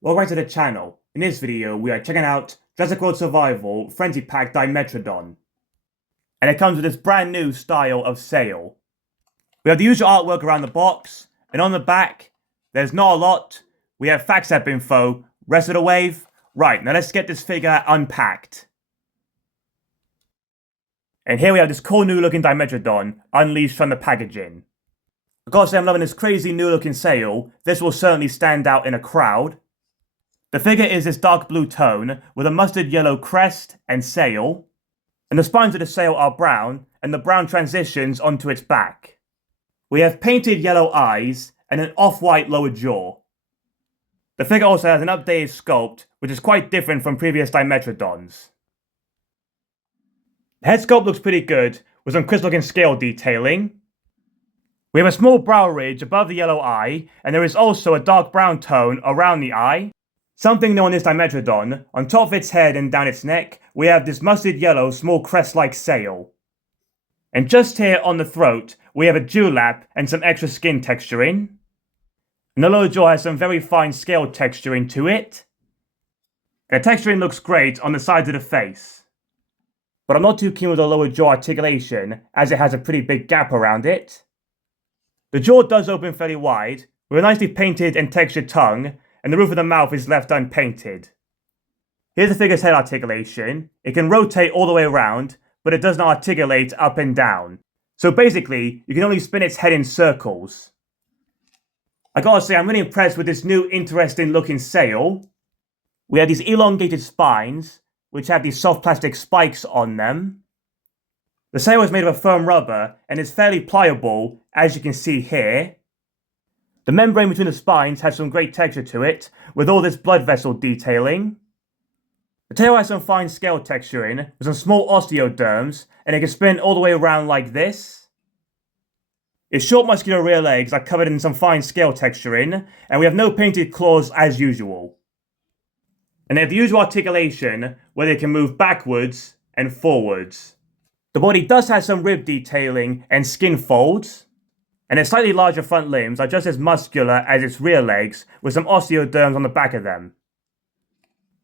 Welcome back to the channel. In this video, we are checking out Jurassic World Survival Frenzy Pack Dimetrodon. And it comes with this brand new style of sail. We have the usual artwork around the box, and on the back, there's not a lot. We have facts app info, rest of the wave. Right, now let's get this figure unpacked. And here we have this cool new looking Dimetrodon unleashed from the packaging. I gotta say I'm loving this crazy new looking sail. This will certainly stand out in a crowd. The figure is this dark blue tone with a mustard yellow crest and sail. And the spines of the sail are brown, and the brown transitions onto its back. We have painted yellow eyes and an off-white lower jaw. The figure also has an updated sculpt, which is quite different from previous Dimetrodons. The head sculpt looks pretty good, with some crisp looking scale detailing. We have a small brow ridge above the yellow eye, and there is also a dark brown tone around the eye. Something new on this Dimetrodon, on top of its head and down its neck, we have this mustard yellow small crest-like sail. And just here on the throat, we have a dewlap and some extra skin texturing. And the lower jaw has some very fine scale texturing to it. And the texturing looks great on the sides of the face. But I'm not too keen with the lower jaw articulation, as it has a pretty big gap around it. The jaw does open fairly wide, with a nicely painted and textured tongue, and the roof of the mouth is left unpainted. Here's the figure's head articulation. It can rotate all the way around, but it does not articulate up and down. So basically, you can only spin its head in circles. I gotta say, I'm really impressed with this new interesting looking sail. We have these elongated spines, which have these soft plastic spikes on them. The sail is made of a firm rubber and is fairly pliable, as you can see here. The membrane between the spines has some great texture to it, with all this blood vessel detailing. The tail has some fine scale texturing, with some small osteoderms, and it can spin all the way around like this. Its short muscular rear legs are covered in some fine scale texturing, and we have no painted claws as usual. And they have the usual articulation, where they can move backwards and forwards. The body does have some rib detailing and skin folds, and its slightly larger front limbs are just as muscular as its rear legs, with some osteoderms on the back of them.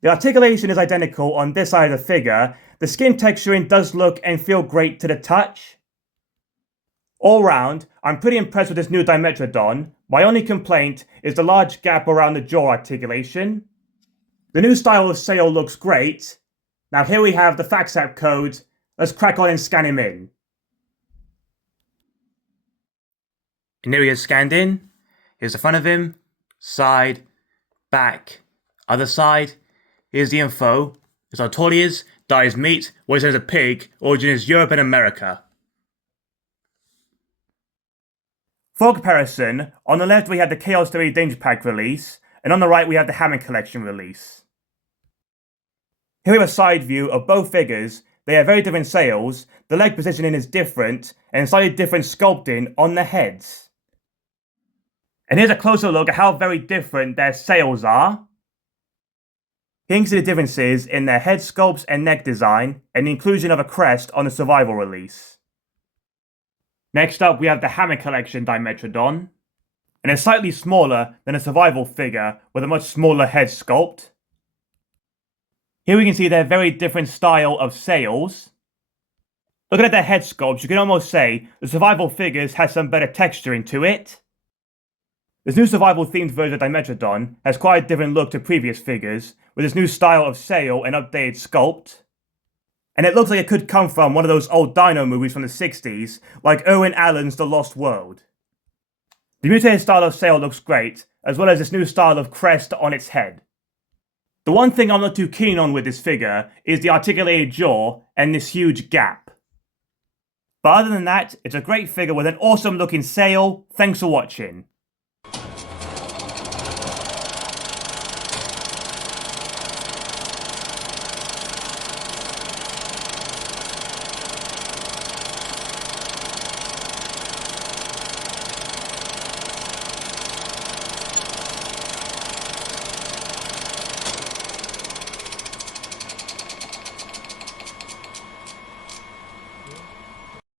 The articulation is identical on this side of the figure. The skin texturing does look and feel great to the touch. All round, I'm pretty impressed with this new Dimetrodon. My only complaint is the large gap around the jaw articulation. The new style of sail looks great. Now here we have the facts app code. Let's crack on and scan him in. And there he is scanned in. Here's the front of him, side, back, other side. Here's the info. His Artorias, dies meat, weighs as a pig, origin is Europe and America. For comparison, on the left we have the Chaos Theory Danger Pack release, and on the right we have the Hammond Collection release. Here we have a side view of both figures. They have very different sails, the leg positioning is different, and slightly different sculpting on the heads. And here's a closer look at how very different their sails are. Here you can see the differences in their head sculpts and neck design, and the inclusion of a crest on the Survival release. Next up we have the Hammond Collection Dimetrodon, and it's slightly smaller than a Survival figure with a much smaller head sculpt. Here we can see their very different style of sails. Looking at their head sculpts, you can almost say the Survival figures has some better texturing to it. This new Survival themed version of Dimetrodon has quite a different look to previous figures, with this new style of sail and updated sculpt. And it looks like it could come from one of those old dino movies from the 60s, like Irwin Allen's The Lost World. The mutated style of sail looks great, as well as this new style of crest on its head. The one thing I'm not too keen on with this figure is the articulated jaw and this huge gap. But other than that, it's a great figure with an awesome looking sail. Thanks for watching.